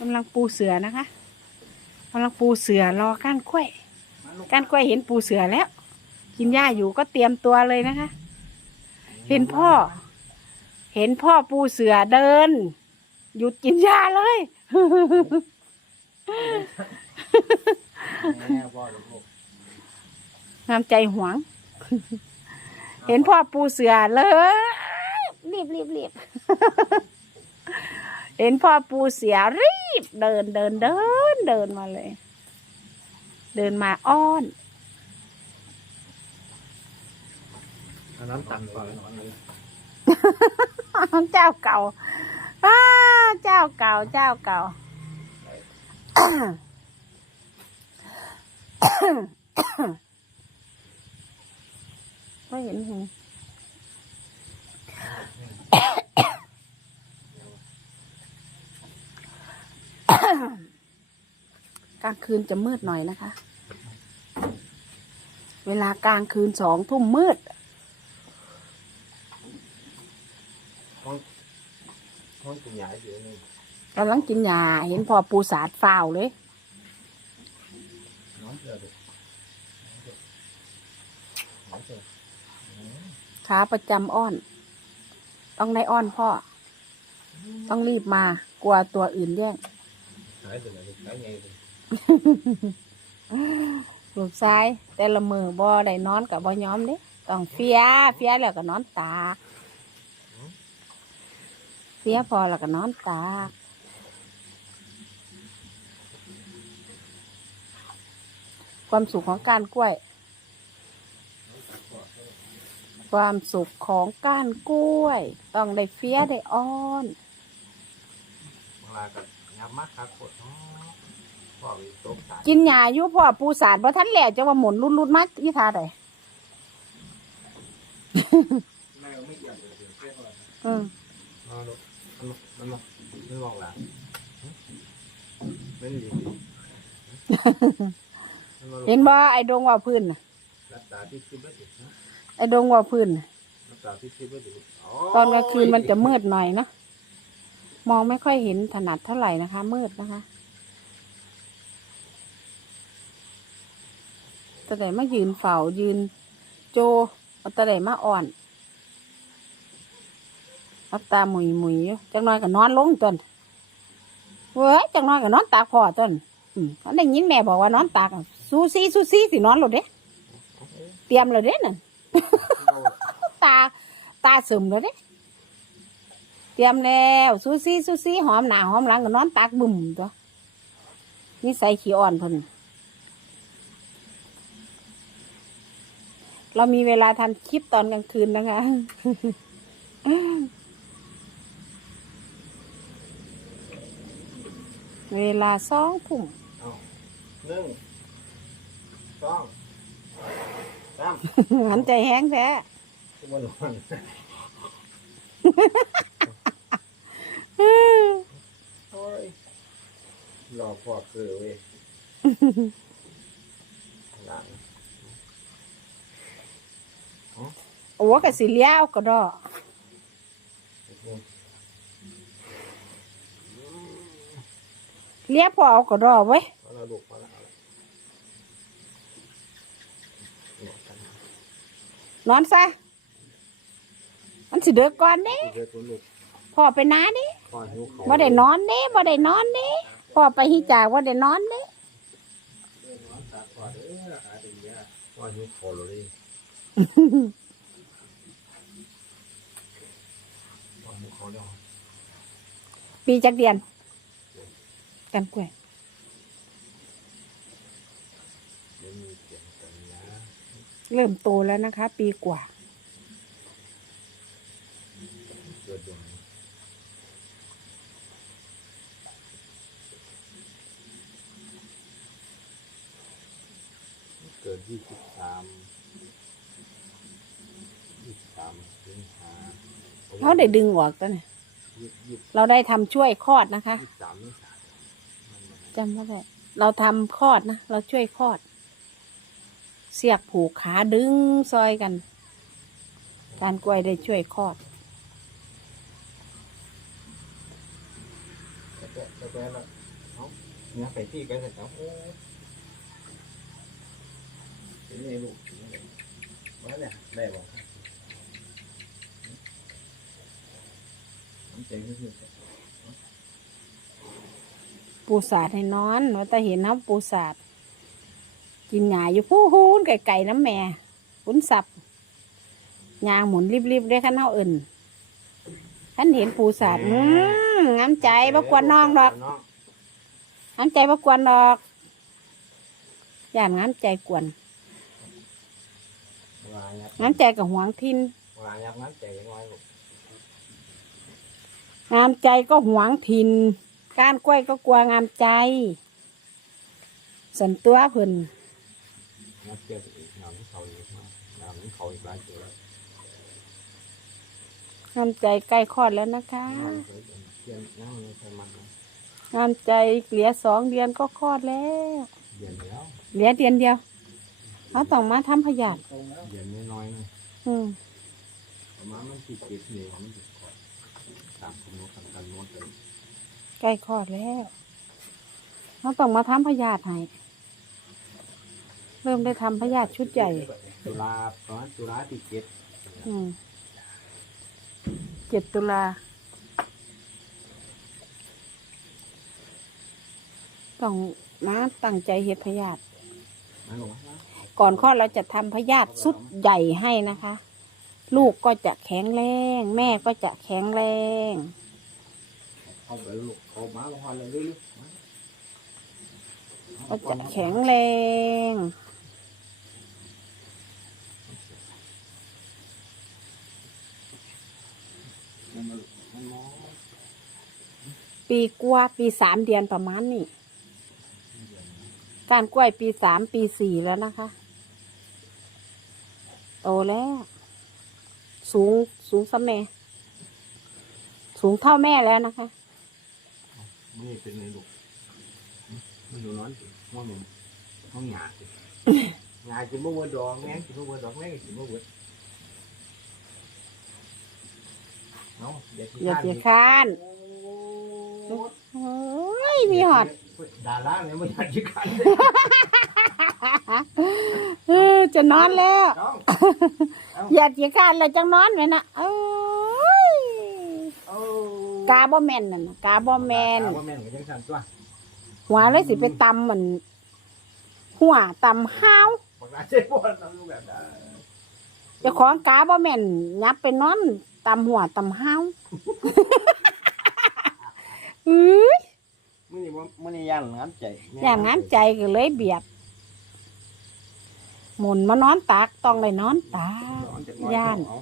กำลังปูเสือนะคะกำลังปูเสือรอก้านกล้วยก้านกล้วยเห็นปูเสือแล้ว กินหญ้าอยู่ก็เตรียมตัวเลยนะคะ เห็นพ่อ เห็นพ่อปูเสือเดิน หยุดกินหญ้าเลยแม่พ่อลูกงามใจหวง เห็นพ่อปูเสือเลยรีบรีบรีบ เห็นพ่อปูเสือรีบเดินเดินเดินเดินมาเลย เดินมาอ้อนเอาน้ำตักก่อนเจ้าเก่าอ้าเจ้าเก่าเจ้าเก่า ไม่เห็นหู กลางคืนจะมืดหน่อยนะคะ เวลากลางคืนสองทุ่มมืดห้องกินยาอยู่นี่กำลังกินยาเห็นพอปูสาดฟาวเลยน้องเจอดิน้องเจอขาประจำอ้อน ต้องได้อ้อนพ่อ ต้องรีบมากลัวตัวอื่นแย่งหายไปไหนหายไงดิลูกซ้ายแต่ละมือบ่ได้นอนกับบ่ยอมเด้ต้องเฟียเฟียแล้วก็นอนตากเฟียพอแล้วก็นอนตากความสุขของการกล้วย ความสุขของกานกล้วย ต้องได้เฟียได้อ้อนลากับ ยับมากครับปวดท้องพ่อไปตกตายกินหญ้าอยู่พ่อปูสาดบ่ทันแหล่จะว่าหมุนรุดๆมาอีท่าใดแม่ไม่เกี่ยวเลยเดี๋ยวเพื่อนก่อนอืมมาลูกมันมามันมาไม่มองหลังไม่ดีเห็นบ่ไอ้ดงว่าพื้นน่ะรักษาที่คิดไม่ถึงไอ้ดงว่าพื้นน่ะรักษาที่คิดไม่ถึงตอนกลางคืนมันจะมืดหน่อยเนาะ มองไม่ค่อยเห็นถนัดเท่าไหร่นะคะ มืดนะคะตะไดมายืนเฝ้ายืน โจเอาตะไดมาอ่อนรับตาหมุยหมุยอยู่จังน้อยก็นอนลงต้นเว้ยจังน้อยก็นอนตากพ่อต้นอืมเขาได้ยินแม่บอกว่านอนตากอะสู้ซี่สู้ซี่สินอนหลดเด้เตรียมเลยเด้นั่นตาตาซึมเลยเด้เต รียมแล้วซูซี่ซูซี่หอมหนาหอมหลังก็นอนตากบุ่มตัวนี่ใส่ขี้อ่อนเพิ่นเรามีเวลาทันคลิปตอนกลางคืนนะคะเวลาสองทุ่มหนึ่งสองสามหันใจแห้งแท้วันวัน โอ้ยหลอกพ่อคือเว้ยหลังโอ้กะสิเลี้ยวก็ดอเลี้ยพอเอาก็ดอไว้ยพอเราลูกพอแล้วนอนซะมันสิเดือกก่อนเด้เด็กคนลูกพ่อไปนาเด้พ่อหิวเขา บ่ได้นอนเด้บ่ได้นอนเด้พ่อไปฮิจากบ่ได้นอนเด้พ่อเด้อหาดีอะพ่อหิวเขาเลยพ่อหิวเขาแล้วปีจักเดียนกันกล้วยเดี๋ยวมีเสียงสัญญาเริ่มโตแล้วนะคะ ปีกว่า เกิดดวงเกิดยี่สิบสามยี่สิบสามสิงหาเขาได้ดึงออกตัวนี่ยี่สิบยี่สิบเราได้ทำช่วยคลอดนะคะสามนี่จำว่าได้เราทำคลอดนะ เราช่วยคลอด เสียกผูกขาดึงซอยกัน การกล้วยได้ช่วยคลอดแต่แต่แต่ละเนี่ยไปที่กันเสร็จแล้วโอ้ เป็นไงลูกว่าเนี่ยได้บอกน้ำใจคือปูสาดให้นอนว่าแต่เห็นน้ำปูสาดกินหญ้าอยู่ผู้หูนไก่ไก่น้ำแม่ขุนสับยางหมุนรีบๆได้ขั้นเท่าอื่นท่านเห็นปูสาดอืมงามใจบ่กวนน้องดอกงามใจบ่กวนดอกย่านงามใจกวนวายับ งามใจกับหวงทินวายับน้ำใจยังไงลูกงามใจก็หวงทินก้านกล้วยก็กลัวงามใจสันตัวเพิ่นน้ำเจียวอีกน้ำที่เขาอีกมาน้ำที่เขาอีกหลายเจียวงามใจใกล้คลอดแล้วนะคะน้ำเคยเจียวน้ำเลยใส่มันนะงามใจเหลือสองเดือนก็คลอดแล้วเย็นแล้วเหลือเดือนเดียว เขาต้องมาทำพยาธิเย็นน้อยๆนะอืมประมาณมันติดติดเหนียวมันติดคอตามกำหนดสำคัญหมดเลยใกล้คลอดแล้วเขาต้องมาทำพยาธิให้เริ่มได้ทำพยาธิชุดใหญ่ ตุลาตอนตุลาที่เจ็ดอืมเจ็ดตุลาต้องนะตั้งใจเฮ็ดพยาธินะหลวงนะ ก่อนคลอดเราจะทำพยาธิสุดใหญ่ให้นะคะ ลูกก็จะแข็งแรง แม่ก็จะแข็งแรงเขาไปลูกเขามาลงมาเลยเรื่อยก็จะแข็งแรงๆมันมันมองปีกว่าปีสามเดือนประมาณนี้การกล้วยปีสามปีสี่แล้วนะคะ โตแล้ว สูงสูงสมแม่ สูงเท่าแม่แล้วนะคะ นี่เป็นไงลูกมันอยู่นอนสิห้องหนึ่งห้องหยาสิหยาจิบ่เวิร์ดดอกแม่งจิบ่เวิร์ดดอกแม่งจิบ่เวิร์ดเนาะเดี๋ยวอย่าเสียคร้านโอ้ยมีหอด ดาราเนี่ยไม่อยากจะขันเลย เออจะนอนแล้วน้องอย่าเสียคร้านเลยจังนอนไหมนะเอ้ยโอ้กาบ่แมนน่ะนะกาบ่แมนกาบ่แม่นก็ยังสั่นตัวหัวเลยสิไปตำเหมือนหัวตำห้าวบอกลาเจ๊ปวดน้ำลูกแบบนั้นเจ้าของกาบ่แม่นยับไปนอนตำหัวตำห้าวอื้อมื้อนี้บ่มื้อนี้ย่านงามใจอย่างงั้นใจก็เลยเบียด หมุนมานอนตากต้องเลยนอนตากนอนจักหน่อยย่านเอา